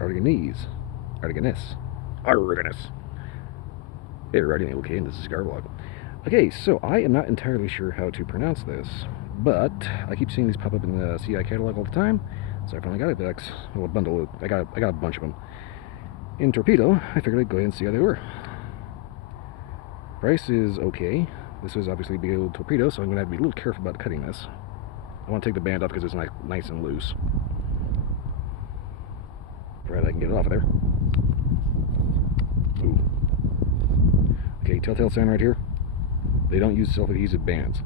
Arganese. Arganese. Hey everybody, okay, and this is Cigar Vlog. Okay, so I am not entirely sure how to pronounce this, but I keep seeing these pop up in the CI catalog all the time, so I finally got a box, well, a bundle. I got a bunch of them. In Torpedo, I figured I'd go ahead and see how they were. Price is okay. This is obviously a big old Torpedo, so I'm going to have to be a little careful about cutting this. I want to take the band off because it's nice and loose. Right, I can get it off of there. Ooh. Okay, telltale sign right here. They don't use self-adhesive bands.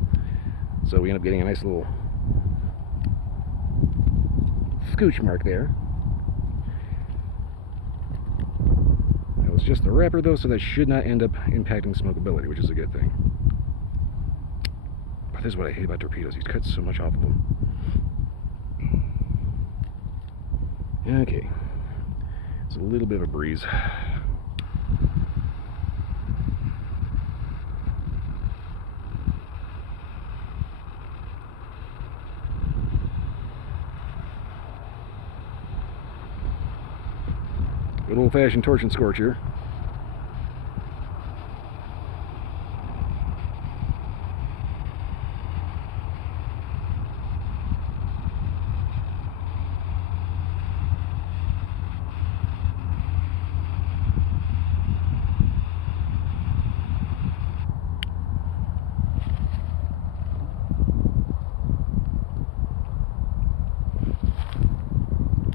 So we end up getting a nice little scooch mark there. That was just the wrapper though, so that should not end up impacting smokability, which is a good thing. But this is what I hate about Torpedoes. You cut so much off of them. Okay. It's a little bit of a breeze. Good old-fashioned torch and scorch here.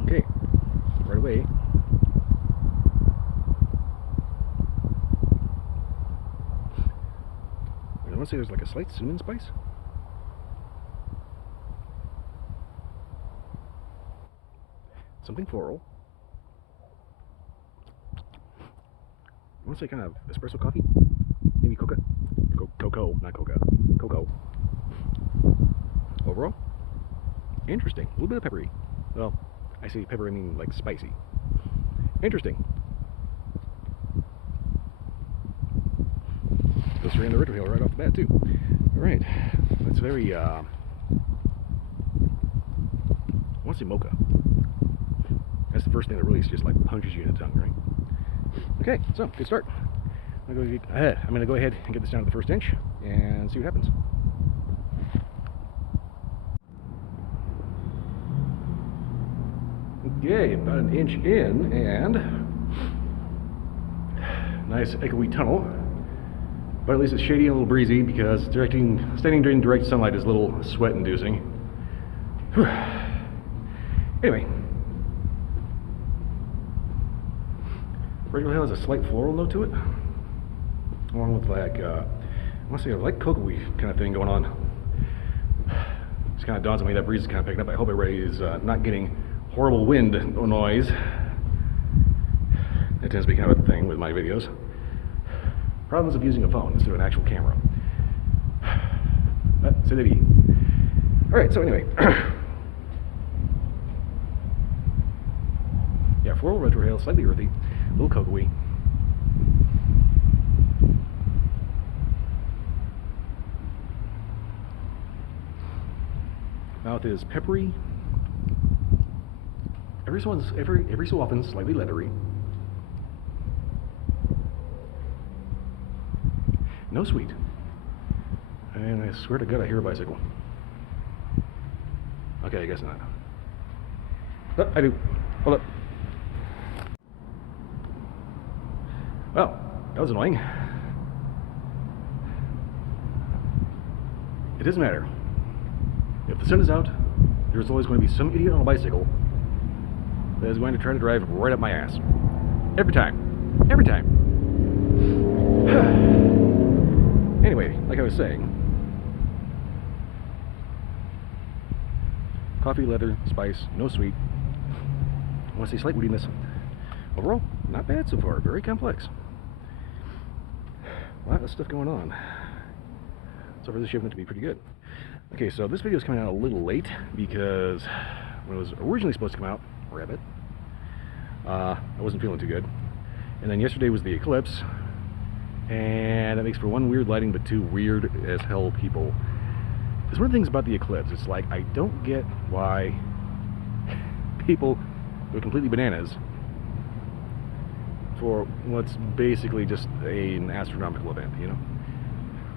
Okay, right away. I want to say there's like a slight cinnamon spice. Something floral. I want to say kind of espresso coffee. Maybe coca. Cocoa, not coca. Cocoa. Overall, interesting. A little bit of peppery. Well, I say pepper, I mean like spicy. Interesting. Goes straight in the retrohale right off the bat too. Alright, that's very, I want to say mocha. That's the first thing that really just like punches you in the tongue, right? Okay, so good start. I'm going to go ahead and get this down to the first inch and see what happens. Okay, about an inch in, and nice echoey tunnel. But at least it's shady and a little breezy because standing during direct sunlight is a little sweat inducing. Anyway, regular hill has a slight floral note to it, along with like I want to say like cocoa kind of thing going on. Just kind of dawns on me that breeze is kind of picking up. I hope everybody is not getting horrible wind noise. That tends to be kind of a thing with my videos. Problems of using a phone instead of an actual camera. C'est la vie. Alright, so anyway. Yeah, floral retrohale, slightly earthy, a little cocoa-y. Mouth is peppery. Every so often slightly leathery. No sweet. And I swear to God I hear a bicycle. Okay, I guess not. But I do. Hold up. Well, that was annoying. It doesn't matter. If the sun is out, there's always going to be some idiot on a bicycle that is going to try to drive right up my ass. Every time. Every time. Anyway, like I was saying, coffee, leather, spice, no sweet. I want to say slight woodiness. Overall, not bad so far. Very complex. A lot of stuff going on. So for this shipment to be pretty good. Okay, so this video is coming out a little late because when it was originally supposed to come out, I wasn't feeling too good. And then yesterday was the eclipse. And that makes for one, weird lighting, but two, weird as hell people. There's one of the things about the eclipse. It's like, I don't get why people go completely bananas for what's basically just an astronomical event, you know?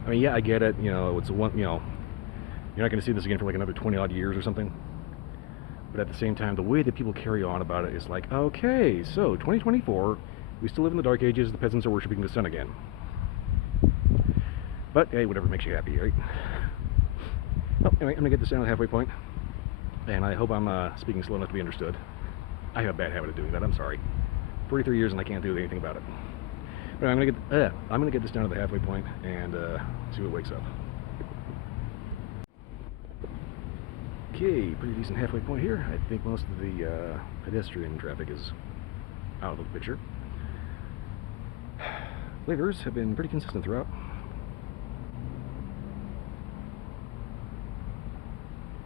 I mean, yeah, I get it, you know, it's one, you know, you're not going to see this again for like another 20 odd years or something. But at the same time, the way that people carry on about it is like, okay, so 2024, we still live in the Dark Ages, the peasants are worshipping the sun again. But hey, whatever makes you happy, right? Well, anyway, I'm going to get this down to the halfway point, and I hope I'm speaking slow enough to be understood. I have a bad habit of doing that, I'm sorry. 43 years and I can't do anything about it. But I'm gonna get this down to the halfway point and see what wakes up. Okay, pretty decent halfway point here. I think most of the pedestrian traffic is out of the picture. Flavors have been pretty consistent throughout.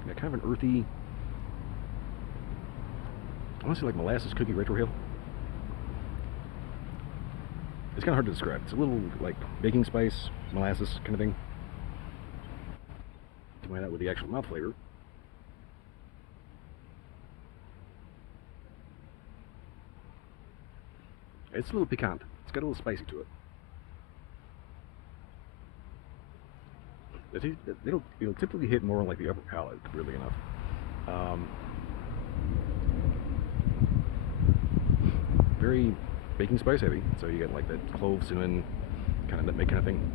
Yeah, kind of an earthy, I want to say like molasses cookie retrohale. It's kind of hard to describe. It's a little like baking spice, molasses kind of thing. Combine that with the actual mouth flavor. It's a little piquant. It's got a little spicy to it. It'll typically hit more like the upper palate, weirdly enough. Very baking spice heavy, so you get like that clove, cinnamon, kind of nutmeg kind of thing.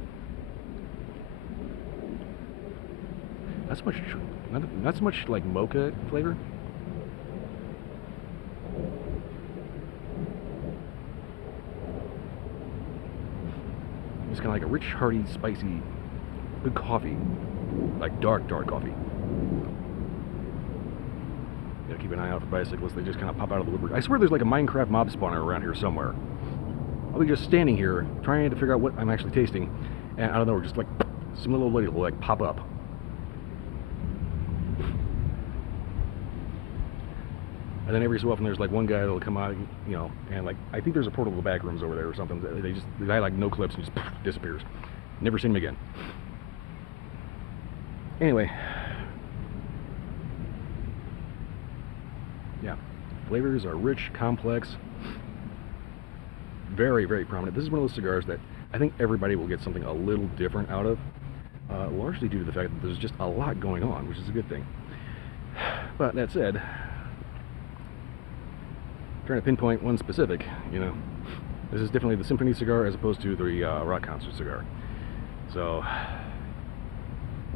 Not so much like mocha flavor. It's kind of like a rich, hearty, spicy, good coffee, like dark coffee. You know, keep an eye out for bicyclists. They just kind of pop out of the woodwork. I swear there's like a Minecraft mob spawner around here somewhere. I'll be just standing here trying to figure out what I'm actually tasting, and I don't know, just like some little lady will like pop up. And then every so often there's like one guy that'll come out, you know, and like I think there's a portal to the back rooms over there or something. The guy like no clips and just disappears. Never seen him again. Anyway, yeah, flavors are rich, complex, very prominent. This is one of those cigars that I think everybody will get something a little different out of, largely due to the fact that there's just a lot going on, which is a good thing. But that said, trying to pinpoint one specific, you know, this is definitely the symphony cigar as opposed to the rock concert cigar. So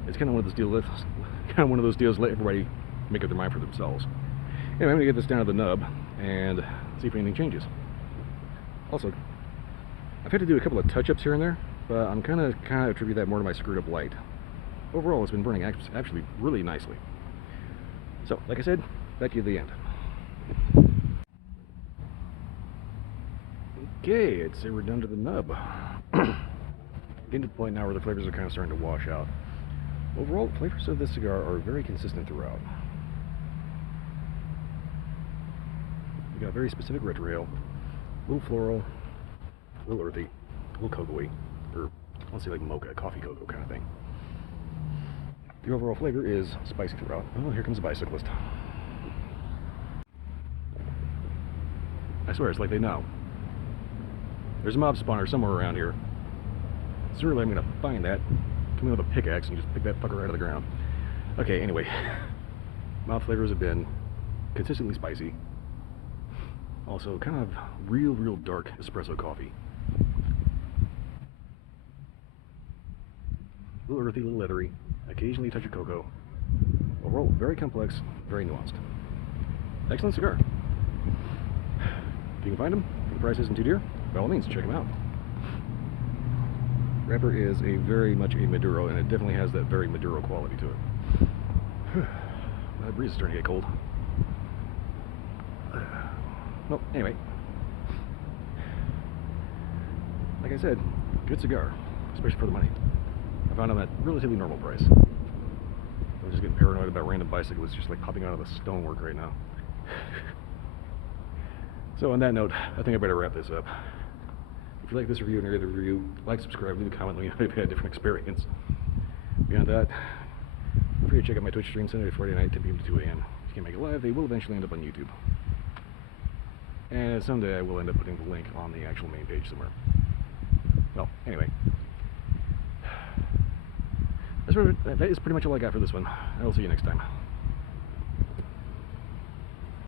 it's kind of one of those deals. Let everybody make up their mind for themselves. Anyway, I'm gonna get this down to the nub and see if anything changes. Also, I've had to do a couple of touch-ups here and there, but I'm kind of attribute that more to my screwed up light. Overall, it's been burning actually really nicely. So, like I said, back to the end. Okay, it's we're down to the nub. Getting to the point now where the flavors are kind of starting to wash out. Overall, the flavors of this cigar are very consistent throughout. We got a very specific retrohale, a little floral, a little earthy, a little cocoa-y, or let's say like mocha, coffee cocoa kind of thing. The overall flavor is spicy throughout. Oh, here comes a bicyclist. I swear, it's like they know. There's a mob spawner somewhere around here. Sooner or later I'm going to find that, come in with a pickaxe and just pick that fucker out of the ground. Okay, anyway. Mouth flavors have been consistently spicy. Also, kind of real dark espresso coffee. A little earthy, a little leathery. Occasionally a touch of cocoa. Overall, very complex, very nuanced. Excellent cigar. If you can find them, if the price isn't too dear, by all means, check them out. Wrapper is very much a Maduro, and it definitely has that very Maduro quality to it. That breeze is starting to get cold. Well, anyway. Like I said, good cigar, especially for the money. I found them at relatively normal price. I'm just getting paranoid about random bicyclists just like popping out of the stonework right now. So on that note, I think I better wrap this up. If you like this review and any other review, like, subscribe, leave a comment, let me know if you had a different experience. Beyond that, feel free to check out my Twitch stream Sunday to Friday night, 10 p.m. to 2 a.m. If you can't make it live, they will eventually end up on YouTube. and someday I will end up putting the link on the actual main page somewhere. Well, anyway, that is pretty much all I got for this one. I will see you next time.